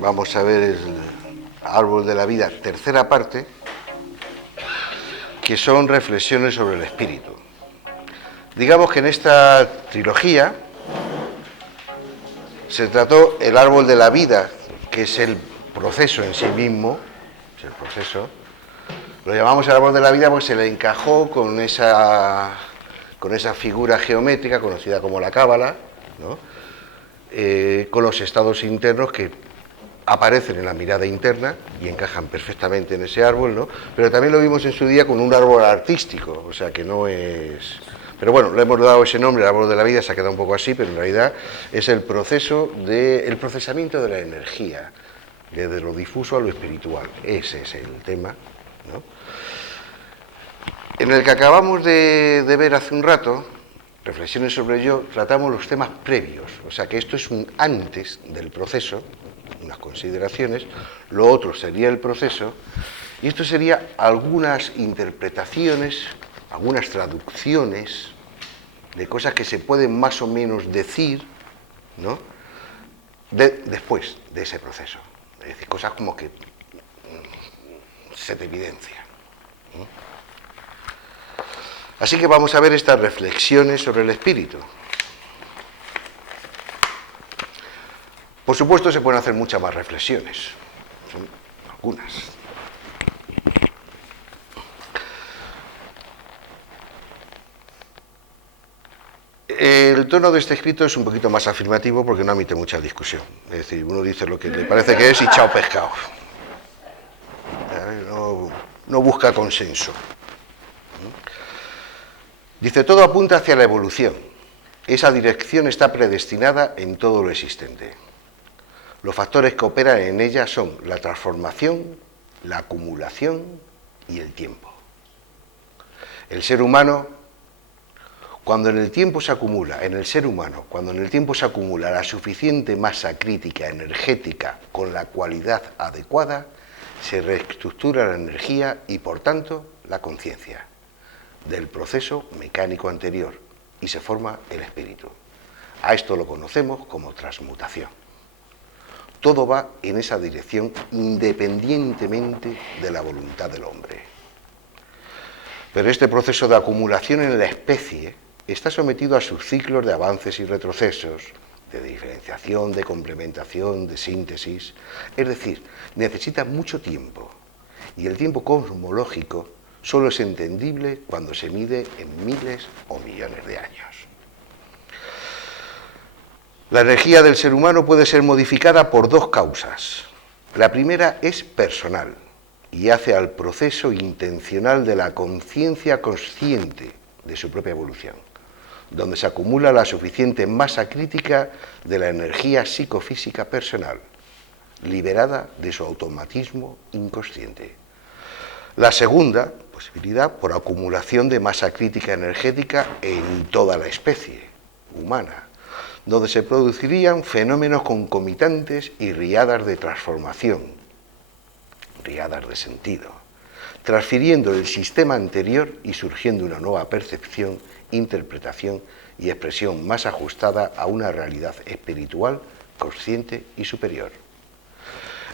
vamos a ver el árbol de la vida, tercera parte, que son reflexiones sobre el espíritu. Digamos que en esta trilogía se trató el árbol de la vida, que es el proceso en sí mismo, es el proceso. Lo llamamos el árbol de la vida porque se le encajó con esa figura geométrica conocida como la cábala, ¿no? Con los estados internos que aparecen en la mirada interna y encajan perfectamente en ese árbol, ¿no? Pero también lo vimos en su día con un árbol artístico, o sea que no es... Pero bueno, le hemos dado ese nombre, el árbol de la vida, se ha quedado un poco así, pero en realidad es el proceso el procesamiento de la energía, desde lo difuso a lo espiritual. Ese es el tema, ¿no? En el que acabamos de ver hace un rato, reflexiones sobre ello, tratamos los temas previos, o sea que esto es un antes del proceso, unas consideraciones, lo otro sería el proceso, y esto sería algunas interpretaciones, algunas traducciones de cosas que se pueden más o menos decir, ¿no? Después de ese proceso, es decir, cosas como que se te evidencia, ¿no? Así que vamos a ver estas reflexiones sobre el espíritu. Por supuesto, se pueden hacer muchas más reflexiones. Son algunas. El tono de este escrito es un poquito más afirmativo porque no admite mucha discusión. Es decir, uno dice lo que le parece que es y chao pescado. No busca consenso. Dice, todo apunta hacia la evolución. Esa dirección está predestinada en todo lo existente. Los factores que operan en ella son la transformación, la acumulación y el tiempo. El ser humano, cuando en el tiempo se acumula, cuando en el tiempo se acumula la suficiente masa crítica energética con la cualidad adecuada, se reestructura la energía y, por tanto, la conciencia del proceso mecánico anterior y se forma el espíritu. A esto lo conocemos como transmutación. Todo va en esa dirección independientemente de la voluntad del hombre. Pero este proceso de acumulación en la especie está sometido a sus ciclos de avances y retrocesos, de diferenciación, de complementación, de síntesis. Es decir, necesita mucho tiempo y el tiempo cosmológico solo es entendible cuando se mide en miles o millones de años. La energía del ser humano puede ser modificada por dos causas. La primera es personal y hace al proceso intencional de la conciencia consciente de su propia evolución, donde se acumula la suficiente masa crítica de la energía psicofísica personal, liberada de su automatismo inconsciente. La segunda posibilidad, por acumulación de masa crítica energética en toda la especie humana, donde se producirían fenómenos concomitantes y riadas de transformación, riadas de sentido, transfiriendo el sistema anterior y surgiendo una nueva percepción, interpretación y expresión más ajustada a una realidad espiritual, consciente y superior.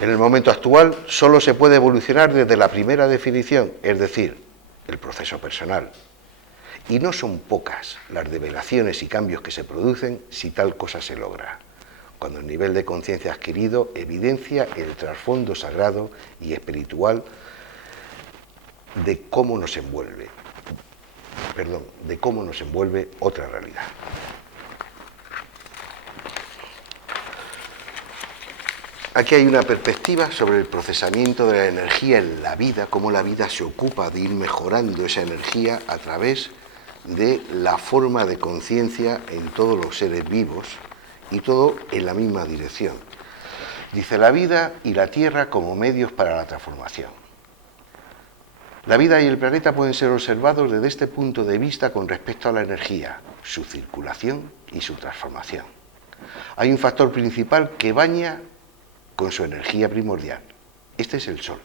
En el momento actual solo se puede evolucionar desde la primera definición, es decir, el proceso personal. Y no son pocas las revelaciones y cambios que se producen si tal cosa se logra, cuando el nivel de conciencia adquirido evidencia el trasfondo sagrado y espiritual de cómo nos envuelve otra realidad. Aquí hay una perspectiva sobre el procesamiento de la energía en la vida, cómo la vida se ocupa de ir mejorando esa energía a través de la forma de conciencia en todos los seres vivos y todo en la misma dirección. Dice, la vida y la tierra como medios para la transformación. La vida y el planeta pueden ser observados desde este punto de vista con respecto a la energía, su circulación y su transformación. Hay un factor principal que baña con su energía primordial. Este es el Sol,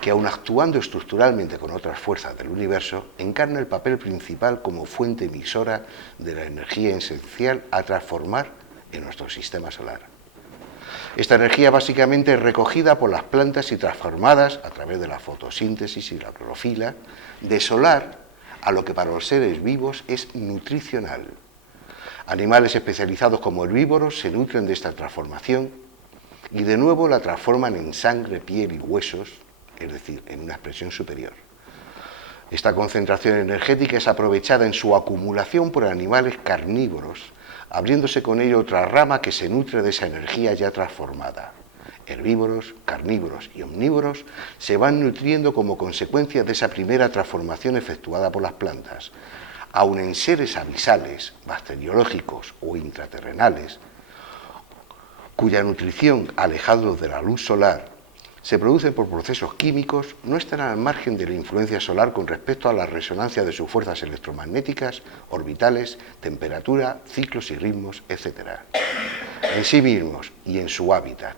que aun actuando estructuralmente con otras fuerzas del universo, encarna el papel principal como fuente emisora de la energía esencial a transformar en nuestro sistema solar. Esta energía básicamente es recogida por las plantas y transformadas a través de la fotosíntesis y la clorofila de solar a lo que para los seres vivos es nutricional. Animales especializados como herbívoros se nutren de esta transformación y de nuevo la transforman en sangre, piel y huesos, es decir, en una expresión superior. Esta concentración energética es aprovechada en su acumulación por animales carnívoros, abriéndose con ello otra rama que se nutre de esa energía ya transformada. Herbívoros, carnívoros y omnívoros se van nutriendo como consecuencia de esa primera transformación efectuada por las plantas. Aun en seres abisales, bacteriológicos o intraterrenales, cuya nutrición, alejados de la luz solar, se produce por procesos químicos, no estarán al margen de la influencia solar con respecto a la resonancia de sus fuerzas electromagnéticas, orbitales, temperatura, ciclos y ritmos, etc. En sí mismos y en su hábitat,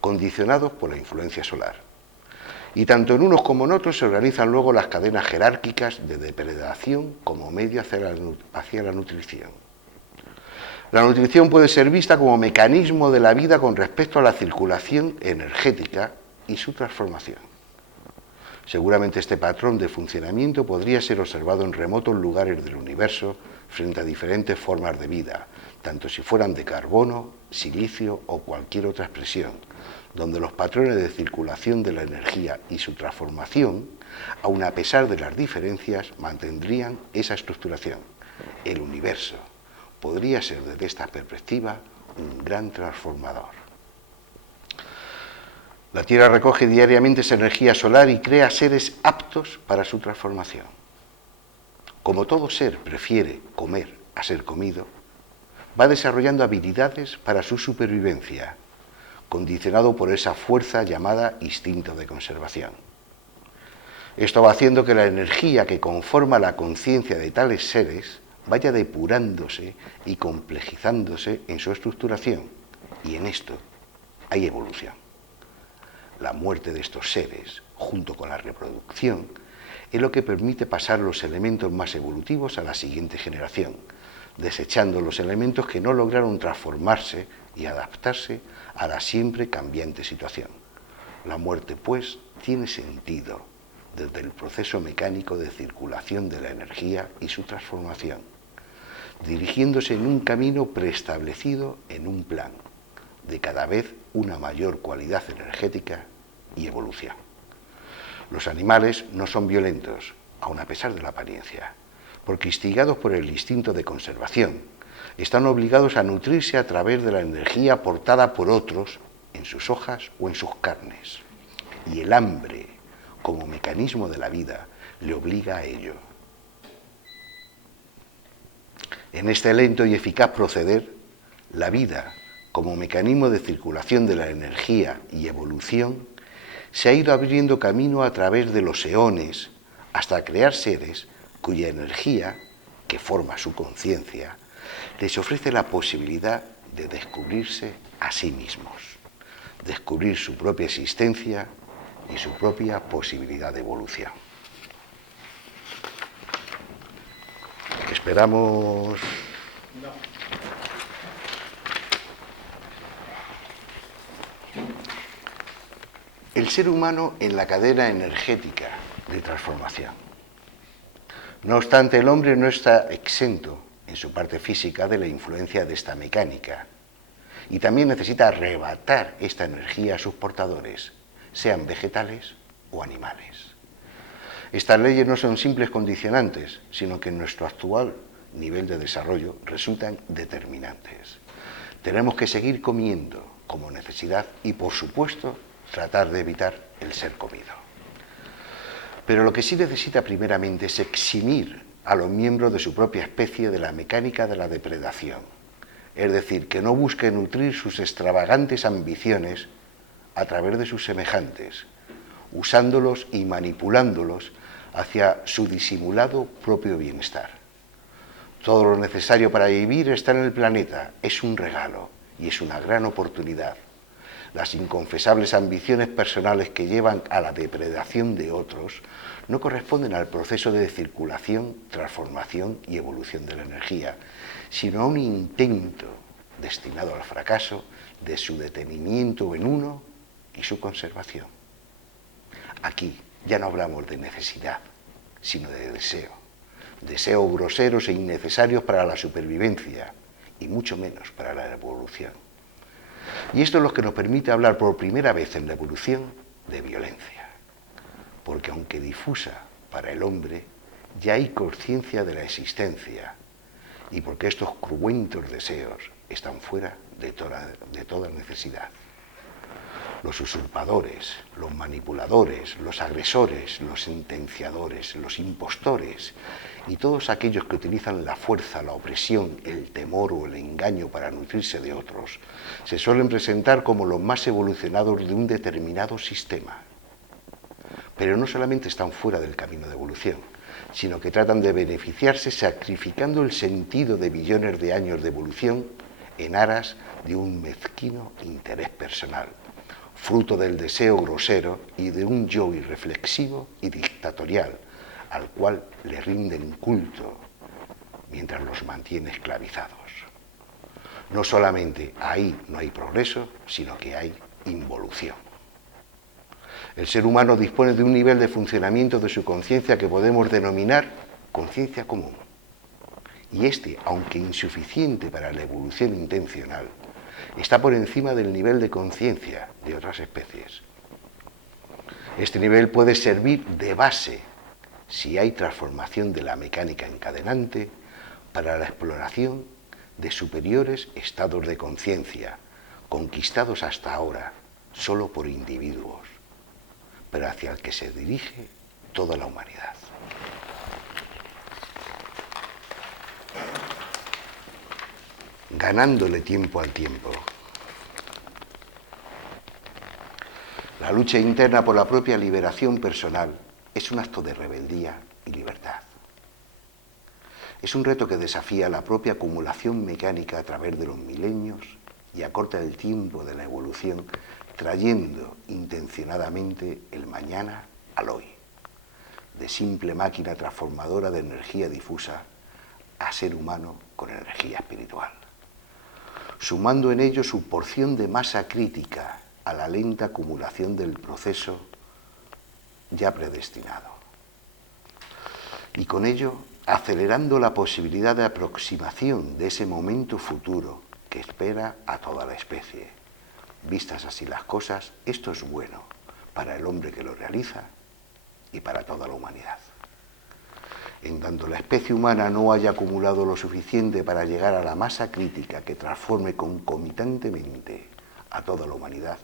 condicionados por la influencia solar. Y tanto en unos como en otros se organizan luego las cadenas jerárquicas de depredación como medio hacia la nutrición. La nutrición puede ser vista como mecanismo de la vida con respecto a la circulación energética y su transformación. Seguramente este patrón de funcionamiento podría ser observado en remotos lugares del universo frente a diferentes formas de vida, tanto si fueran de carbono, silicio o cualquier otra expresión, donde los patrones de circulación de la energía y su transformación, aun a pesar de las diferencias, mantendrían esa estructuración. El universo podría ser desde esta perspectiva un gran transformador. La Tierra recoge diariamente esa energía solar y crea seres aptos para su transformación. Como todo ser prefiere comer a ser comido, va desarrollando habilidades para su supervivencia, condicionado por esa fuerza llamada instinto de conservación. Esto va haciendo que la energía que conforma la conciencia de tales seres vaya depurándose y complejizándose en su estructuración, y en esto hay evolución. La muerte de estos seres, junto con la reproducción, es lo que permite pasar los elementos más evolutivos a la siguiente generación, desechando los elementos que no lograron transformarse y adaptarse a la siempre cambiante situación. La muerte, pues, tiene sentido desde el proceso mecánico de circulación de la energía y su transformación, dirigiéndose en un camino preestablecido en un plan de cada vez una mayor cualidad energética y evolución. Los animales no son violentos, aun a pesar de la apariencia, porque instigados por el instinto de conservación, están obligados a nutrirse a través de la energía aportada por otros en sus hojas o en sus carnes. Y el hambre, como mecanismo de la vida, le obliga a ello. En este lento y eficaz proceder, la vida, como mecanismo de circulación de la energía y evolución, se ha ido abriendo camino a través de los eones hasta crear seres cuya energía, que forma su conciencia, les ofrece la posibilidad de descubrirse a sí mismos, descubrir su propia existencia y su propia posibilidad de evolución. Esperamos. El ser humano en la cadena energética de transformación. No obstante, el hombre no está exento en su parte física de la influencia de esta mecánica y también necesita arrebatar esta energía a sus portadores, sean vegetales o animales. Estas leyes no son simples condicionantes, sino que en nuestro actual nivel de desarrollo resultan determinantes. Tenemos que seguir comiendo como necesidad y, por supuesto, tratar de evitar el ser comido. Pero lo que sí necesita primeramente es eximir a los miembros de su propia especie de la mecánica de la depredación, es decir, que no busque nutrir sus extravagantes ambiciones a través de sus semejantes, usándolos y manipulándolos hacia su disimulado propio bienestar. Todo lo necesario para vivir está en el planeta, es un regalo y es una gran oportunidad. Las inconfesables ambiciones personales que llevan a la depredación de otros no corresponden al proceso de circulación, transformación y evolución de la energía, sino a un intento destinado al fracaso de su detenimiento en uno y su conservación. Aquí ya no hablamos de necesidad, sino de deseo. Deseos groseros e innecesarios para la supervivencia y mucho menos para la evolución. Y esto es lo que nos permite hablar por primera vez en la evolución de violencia. Porque aunque difusa para el hombre, ya hay conciencia de la existencia y porque estos cruentos deseos están fuera de toda necesidad. Los usurpadores, los manipuladores, los agresores, los sentenciadores, los impostores y todos aquellos que utilizan la fuerza, la opresión, el temor o el engaño para nutrirse de otros, se suelen presentar como los más evolucionados de un determinado sistema. Pero no solamente están fuera del camino de evolución, sino que tratan de beneficiarse sacrificando el sentido de billones de años de evolución en aras de un mezquino interés personal, fruto del deseo grosero y de un yo irreflexivo y dictatorial, al cual le rinden culto mientras los mantiene esclavizados. No solamente ahí no hay progreso, sino que hay involución. El ser humano dispone de un nivel de funcionamiento de su conciencia que podemos denominar conciencia común. Y este, aunque insuficiente para la evolución intencional, está por encima del nivel de conciencia de otras especies. Este nivel puede servir de base, si hay transformación de la mecánica encadenante, para la exploración de superiores estados de conciencia, conquistados hasta ahora solo por individuos, pero hacia el que se dirige toda la humanidad. Ganándole tiempo al tiempo. La lucha interna por la propia liberación personal es un acto de rebeldía y libertad. Es un reto que desafía la propia acumulación mecánica a través de los milenios y acorta el tiempo de la evolución, trayendo intencionadamente el mañana al hoy, de simple máquina transformadora de energía difusa a ser humano con energía espiritual, sumando en ello su porción de masa crítica a la lenta acumulación del proceso ya predestinado. Y con ello, acelerando la posibilidad de aproximación de ese momento futuro que espera a toda la especie. Vistas así las cosas, esto es bueno para el hombre que lo realiza y para toda la humanidad. En tanto la especie humana no haya acumulado lo suficiente para llegar a la masa crítica que transforme concomitantemente a toda la humanidad,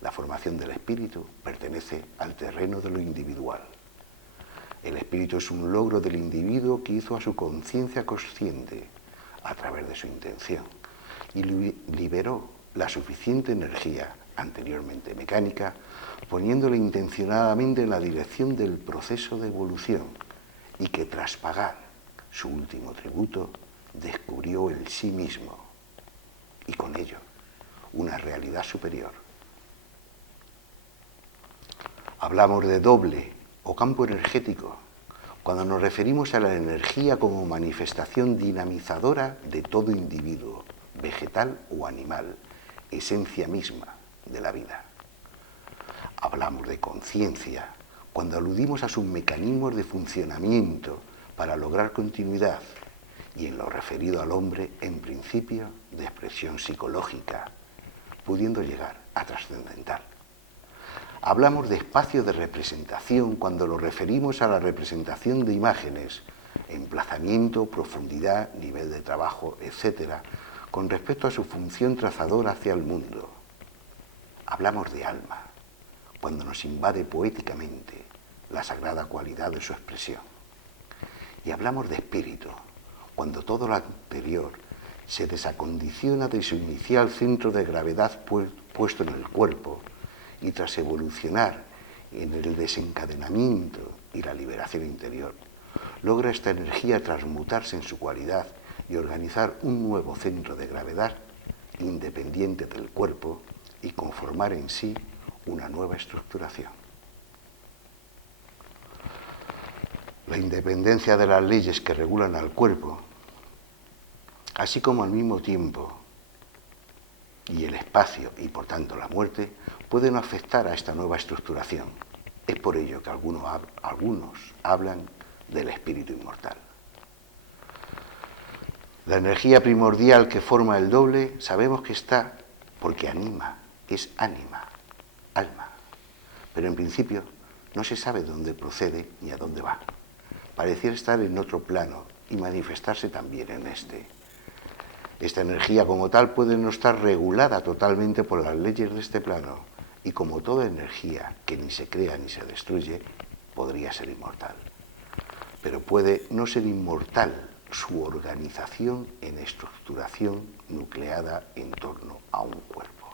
la formación del espíritu pertenece al terreno de lo individual. El espíritu es un logro del individuo que hizo a su conciencia consciente a través de su intención y liberó la suficiente energía, anteriormente mecánica, poniéndola intencionadamente en la dirección del proceso de evolución y que tras pagar su último tributo descubrió el sí mismo y con ello una realidad superior. Hablamos de doble o campo energético cuando nos referimos a la energía como manifestación dinamizadora de todo individuo, vegetal o animal, esencia misma de la vida. Hablamos de conciencia cuando aludimos a sus mecanismos de funcionamiento para lograr continuidad y en lo referido al hombre en principio de expresión psicológica, pudiendo llegar a trascendental. Hablamos de espacio de representación cuando lo referimos a la representación de imágenes, emplazamiento, profundidad, nivel de trabajo, etc., con respecto a su función trazadora hacia el mundo. Hablamos de alma cuando nos invade poéticamente la sagrada cualidad de su expresión. Y hablamos de espíritu cuando todo lo anterior se desacondiciona de su inicial centro de gravedad puesto en el cuerpo y tras evolucionar en el desencadenamiento y la liberación interior, logra esta energía transmutarse en su cualidad y organizar un nuevo centro de gravedad independiente del cuerpo y conformar en sí una nueva estructuración. La independencia de las leyes que regulan al cuerpo, así como al mismo tiempo y el espacio y por tanto la muerte pueden afectar a esta nueva estructuración. Es por ello que algunos hablan del espíritu inmortal. La energía primordial que forma el doble sabemos que está porque anima, es ánima, alma. Pero en principio no se sabe dónde procede ni a dónde va. Pareciera estar en otro plano y manifestarse también en este. Esta energía como tal puede no estar regulada totalmente por las leyes de este plano y como toda energía que ni se crea ni se destruye, podría ser inmortal. Pero puede no ser inmortal su organización en estructuración nucleada en torno a un cuerpo.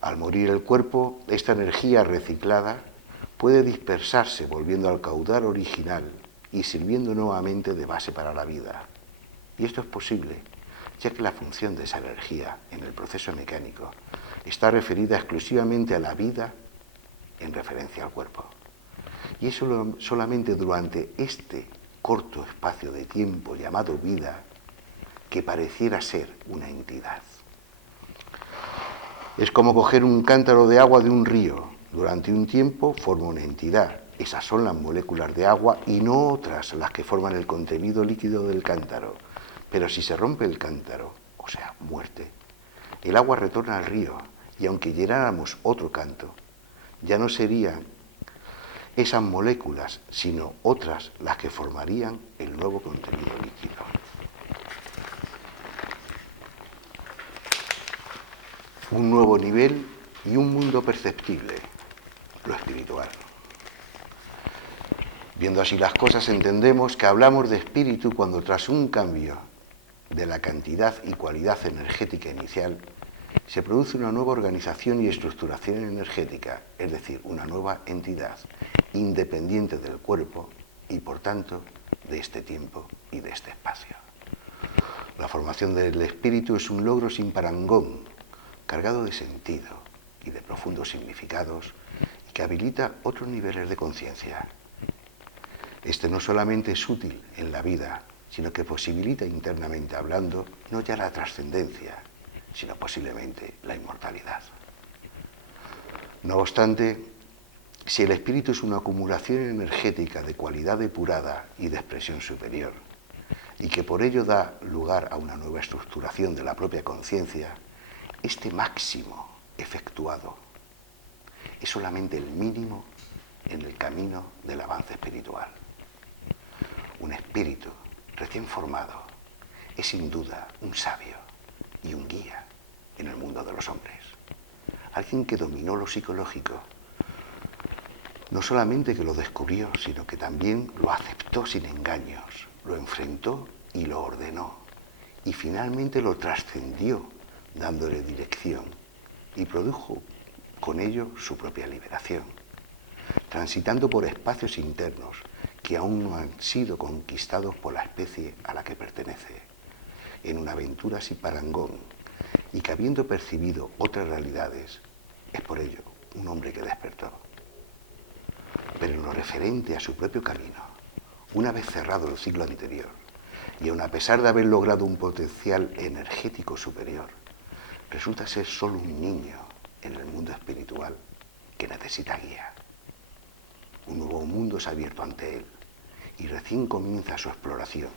Al morir el cuerpo, esta energía reciclada puede dispersarse volviendo al caudal original y sirviendo nuevamente de base para la vida. Y esto es posible, ya que la función de esa energía en el proceso mecánico está referida exclusivamente a la vida en referencia al cuerpo. Y eso solamente durante este corto espacio de tiempo llamado vida, que pareciera ser una entidad. Es como coger un cántaro de agua de un río. Durante un tiempo forma una entidad. Esas son las moléculas de agua y no otras las que forman el contenido líquido del cántaro. Pero si se rompe el cántaro, o sea, muerte, el agua retorna al río y aunque llenáramos otro canto, ya no serían esas moléculas, sino otras las que formarían el nuevo contenido líquido. Un nuevo nivel y un mundo perceptible, lo espiritual. Viendo así las cosas, entendemos que hablamos de espíritu cuando tras un cambio de la cantidad y cualidad energética inicial, se produce una nueva organización y estructuración energética, es decir, una nueva entidad, independiente del cuerpo y, por tanto, de este tiempo y de este espacio. La formación del espíritu es un logro sin parangón, cargado de sentido y de profundos significados, y que habilita otros niveles de conciencia. Este no solamente es útil en la vida, sino que posibilita internamente hablando no ya la trascendencia, sino posiblemente la inmortalidad. No obstante, si el espíritu es una acumulación energética de cualidad depurada y de expresión superior, y que por ello da lugar a una nueva estructuración de la propia conciencia, este máximo efectuado es solamente el mínimo en el camino del avance espiritual. Un espíritu recién formado es sin duda un sabio y un guía en el mundo de los hombres. Alguien que dominó lo psicológico, no solamente que lo descubrió, sino que también lo aceptó sin engaños, lo enfrentó y lo ordenó, y finalmente lo trascendió, dándole dirección, y produjo con ello su propia liberación, transitando por espacios internos que aún no han sido conquistados por la especie a la que pertenece, en una aventura sin parangón, y que habiendo percibido otras realidades, es por ello un hombre que despertó. Pero en lo referente a su propio camino, una vez cerrado el ciclo anterior, y aun a pesar de haber logrado un potencial energético superior, resulta ser solo un niño en el mundo espiritual que necesita guía. Un nuevo mundo se ha abierto ante él y recién comienza su exploración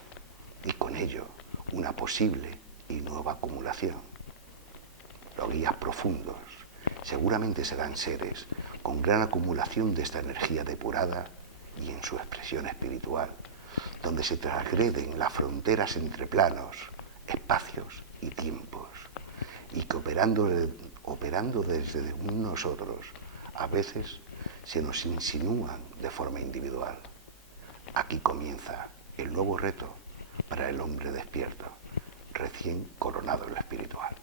y con ello una posible y nueva acumulación. Los guías profundos seguramente serán seres con gran acumulación de esta energía depurada y en su expresión espiritual, donde se transgreden las fronteras entre planos, espacios y tiempos, y que operando desde nosotros, a veces se nos insinúan de forma individual. Aquí comienza el nuevo reto para el hombre despierto, recién coronado en lo espiritual.